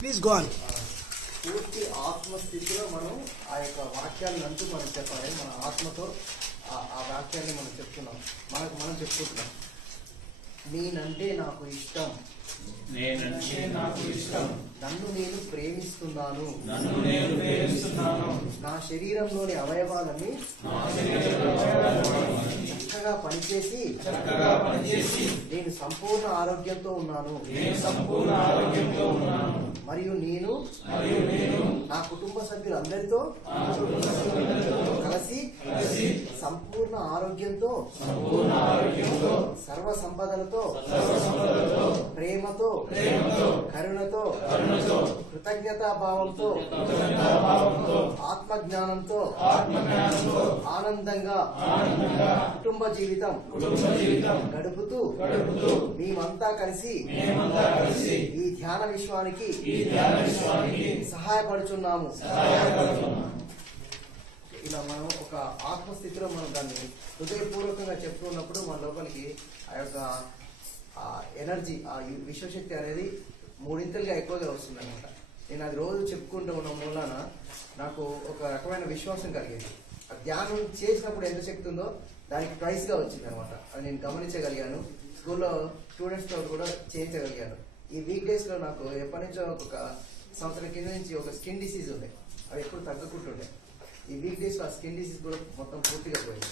Please go on. పూర్తి ఆత్మస్థితిలో మనం ఆ యొక్క వాక్యాలను అంటూ మనం చెప్పాలి. మన ఆత్మతో ఆ వాక్యాన్ని మనం చెప్తున్నాం, మనం చెప్పుకుంటున్నాం. నేనంటే నాకు ఇష్టం, నన్ను నేను ప్రేమిస్తున్నాను, నా శరీరంలోని అవయవాలని చక్కగా పనిచేసి నేను సంపూర్ణ ఆరోగ్యంతో ఉన్నాను. మరియు నేను నా కుటుంబ సభ్యులందరితో కలిసి సంపూర్ణ ఆరోగ్యంతో, సర్వ సంపదలతో, ప్రేమతో, కరుణతో, కృతజ్ఞతా భావంతో, ఆత్మజ్ఞానంతో ఆనందంగా కుటుంబ జీవితం గడుపుతూ మేమంతా కలిసి ఈ ధ్యాన విశ్వానికి సహాయపడుచున్నాము. ఇలా మనం ఒక ఆత్మస్థితిలో మనం దాన్ని హృదయపూర్వకంగా చెప్తున్నప్పుడు మన లోపలికి ఆ యొక్క ఎనర్జీ, ఆ విశ్వశక్తి అనేది మూడింతలుగా ఎక్కువగా వస్తుంది అనమాట. నేను అది రోజు చెప్పుకుంటూ ఉన్న మూలాన నాకు ఒక రకమైన విశ్వాసం కలిగింది. ఆ ధ్యానం చేసినప్పుడు ఎంత శక్తి ఉందో దానికి ప్రైస్గా వచ్చింది అనమాట. అది నేను గమనించగలిగాను. స్కూల్లో స్టూడెంట్స్తో కూడా చేయించగలిగాను. ఈ వీక్ డేస్లో నాకు ఎప్పటి నుంచో ఒక సంవత్సరం కింద నుంచి ఒక స్కిన్ డిసీజ్ ఉండే, అవి ఎప్పుడు తగ్గకుంటుండే. ఈ వీక్ డేస్లో ఆ స్కిన్ డిసీజ్ కూడా మొత్తం పూర్తిగా పోయింది.